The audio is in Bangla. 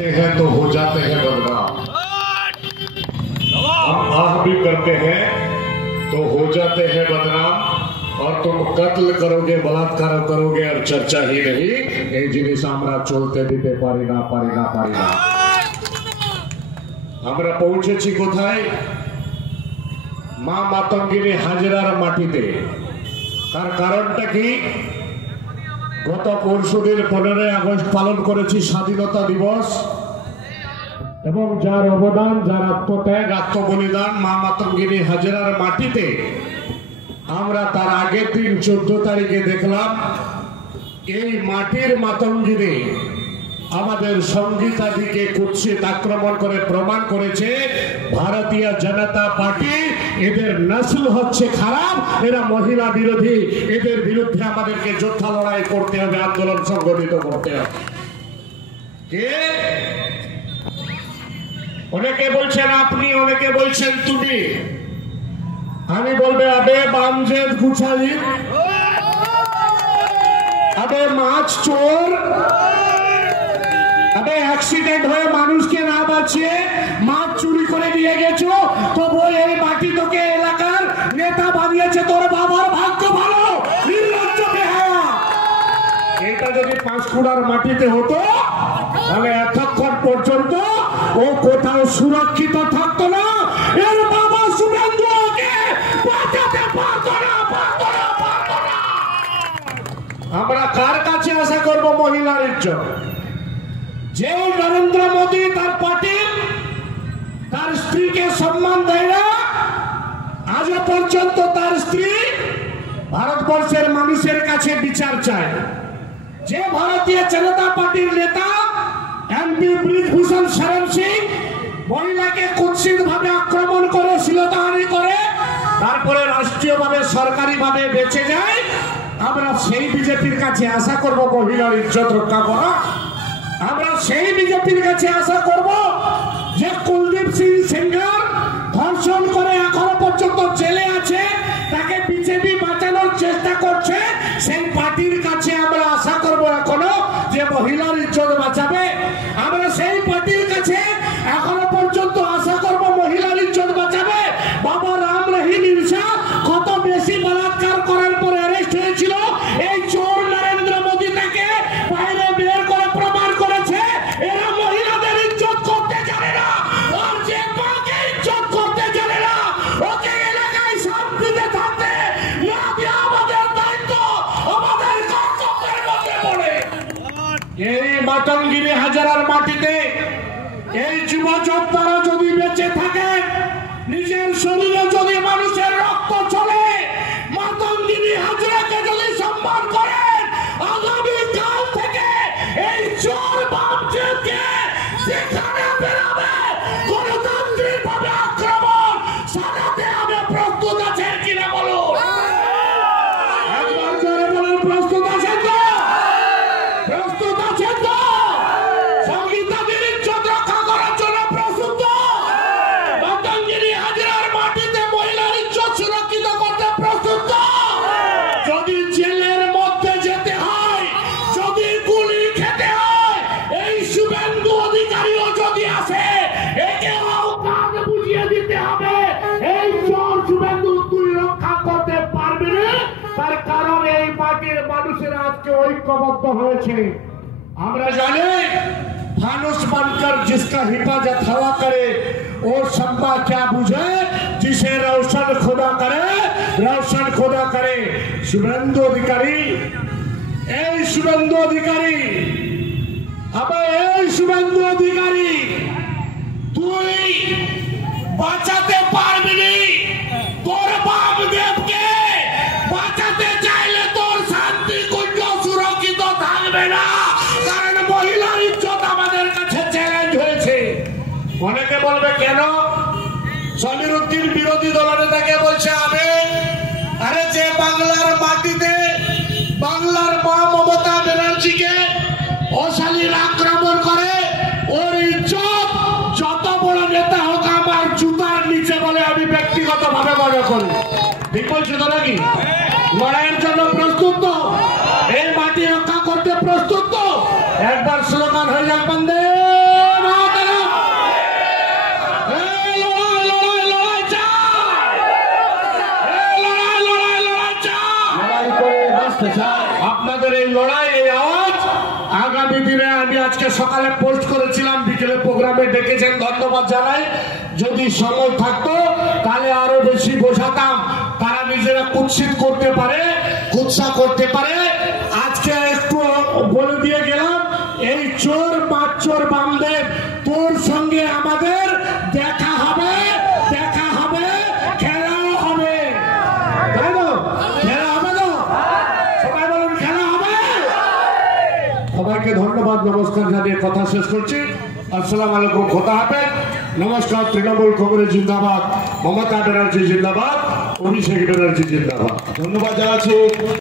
हैं तो हो जाते हैं बदनाम, हम आह भी करते हैं तो हो जाते हैं बदनाम। और तुम कत्ल करोगे, बलात्कार करोगे और चर्चा ही नहीं। এই জিনিস আমরা চলতে দিতে পারি না। আমরা পৌঁছেছি কোথায়? মা মাতঙ্গিনী হাজরার মাটিতে। তার কারণটা কি? গত পরশুদিন 15 আগস্ট পালন করেছি স্বাধীনতা দিবস, এবং যার অবদান, যার আত্মত্যাগ, আত্মবলিদান মা মাতঙ্গিনী হাজরার মাটিতে আমরা তার আগের দিন 14 তারিখে দেখলাম এই মাটির মাতঙ্গিনী আমাদের সংগীতাদিকে কুৎসিত আক্রমণ করে প্রমাণ করেছে ভারতীয় জনতা পার্টি এদের নসল হচ্ছে খারাপ, এরা মহিলা বিরোধী, এদের বিরুদ্ধে আমাদেরকে যোদ্ধা লড়াই করতে হবে, আন্দোলন সংগঠিত করতে হবে। কে? অনেকে বলছেন আপনি, অনেকে বলছেন তুমি। আমি বলবে আবে বামজেদ গুছালি, আবে মাছ চোর, আবে অ্যাক্সিডেন্ট হয়ে মানুষকে না বাঁচিয়ে মাছ চুরি করে নিয়ে গেছো, তবু এই মাটি তোকে এলাকার নেতা বানিয়েছে। তোর বাবার ভাগ্য ভালো। এটা যদি পাঁশকুড়ার মাটিতে হতো তাহলে এতক্ষণ পর্যন্ত ও কোথাও সুরক্ষিত থাকতো না। এর বাবা শুভেন্দুকে বাঁচাতে পারতো না। আমরা কার কাছে আশা করব মহিলার ইজ্জত? যে নরেন্দ্র মোদী তার পার্টির তার স্ত্রীকে সম্মান দেয় না, আজও পর্যন্ত তার স্ত্রী ভারতবর্ষের মানুষের কাছে বিচার চায়। যে ভারতীয় জনতা পার্টির নেতা এমপি ব্রিজভূষণ শরণ সিং মহিলাকে কুৎসিত ভাবে আক্রমণ করে, শ্লীলতাহানি করে, তারপরে রাষ্ট্রীয়ভাবে সরকারিভাবে বেঁচে যায়, আমরা সেই বিজেপির কাছে আশা করব মহিলার ইজ্জত রক্ষা করা। আমরা সেই বিজেপির কাছে আশা করব যে কুলদীপ সিং সেঙ্গার ধর্ষণ করে এখনো পর্যন্ত জেলে আছে, তাকে বিজেপি বাঁচানোর চেষ্টা করছে, সেই পার্টির কাছে আমরা আশা করব এখনো যে মহিলার ইজ্জত বাঁচাবে। আমরা সেই পার্টির কাছে এখনো পর্যন্ত আশা করব মহিলার ইজ্জত বাঁচাবে। বাবা রাম রহিম ইরশা কত বেশি বলাৎকার করার পর অ্যারেস্ট হয়েছিল, এই চোর নরেন্দ্র মোদী তাকে বাইরে বের করে প্রমাণ করেছে এরা মহিলাদের ইজ্জত করতে জানে না। আর যে মাকে ইজ্জত করতে জানে না, ওকে এলাকায় শান্তিতে থাকতে না দেওয়া আমাদের দায়িত্ব, আমাদের কর্তব্যের মধ্যে পড়ে। এই মাতঙ্গিনী হাজারার মাটিতে এই যুব যোদ্ধারা যদি বেঁচে থাকে, নিজের শরীরে যদি মানুষের রক্ত চলে, মাতঙ্গিনী হাজরাকে যদি সম্মান করেন, আগামী কাল থেকে এই চোর বামজেদকে সেখানে বেরাবে গণতান্ত্রিক ভাবে আক্রমণ সাজাতে হবে। প্রস্তুত আছেন কিনা বলুন? একবার জোরে বলুন, প্রস্তুত আছেন তো? প্রস্তুত আছেন তো? সংগীতাদের ইজ্জত রক্ষা করার জন্য প্রস্তুত তো? মাতঙ্গিনী হাজরার মাটিতে মহিলার ইজ্জত সুরক্ষিত করতে প্রস্তুত তো? যদি জেলের মধ্যে যেতে হয়, যদি গুলি খেতে হয়, এই শুভেন্দু অধিকারীও যদি আসে, একেও কাজ বুঝিয়ে দিতে হবে। এই চোর শুভেন্দু তুই রক্ষা করতে পারবি না। তার কারণ এই পার্টির মানুষেরা আজকে ঐক্যবদ্ধ হয়েছে। আমরা জানি फानुस बनकर जिसका हिफाजत हवा करे वो शम्मा क्या बुझे, जिसे रोशन खुदा करे, रोशन खुदा करे। शुभेंदु अधिकारी, এই শুভেন্দু অধিকারী, আবার এই শুভেন্দু অধিকারী, তুই বাঁচাতে পারবি না। তোর বামদেবকে বাঁচাতে চাইলে তোর শান্তি কুঞ্জ সুরক্ষিত থাকবে না, কারণ মহিলার ইজ্জত আমাদের কাছে চ্যালেঞ্জ হয়েছে। অনেকে বলবে কেন? সমীর উদ্দিন বিরোধী দলনেতাকে বলছে আরে যে বাংলার মাটিতে বাংলার মা মমতা ব্যানার্জিকে অশালীন আক্রমণ করে, ওর ইজ্জত যত বড় নেতা হোক আমার জুতার নিচে বলে আমি ব্যক্তিগত ভাবে মনে করি। ঠিক বলছি তো নাকি? লড়াইয়ের জন্য প্রস্তুত তো? এই মাটি রক্ষা করতে প্রস্তুত তো? একবার স্লোগান হয়ে যাক বন্দে আগামী দিনে আমি আজকে সকালে পোস্ট করেছিলাম, বিকেলে প্রোগ্রামে ডেকেছেন, ধন্যবাদ জানাই। যদি সময় থাকতো তাহলে আরো বেশি বোঝাতাম, তারা নিজেরা কুৎসিত করতে পারে, কুৎসা করতে পারে। আজকে একটু বলে দিয়ে গেলাম, এই চোর মাচোর বামদের তোর সঙ্গে আমাদের দেখা হবে, দেখা হবে, খেলাও হবে, তাই তো? খেলা হবে তো? সবাই বলুন খেলা হবে। সবাইকে ধন্যবাদ, নমস্কার জানিয়ে কথা শেষ করছি। আসসালামু আলাইকুম, খোদা হাফেজ, নমস্কার। তৃণমূল কংগ্রেস জিন্দাবাদ, মমতা ব্যানার্জি জিন্দাবাদ, অভিষেক ব্যানার্জি জিন্দাবাদ। ধন্যবাদ জানাচ্ছি।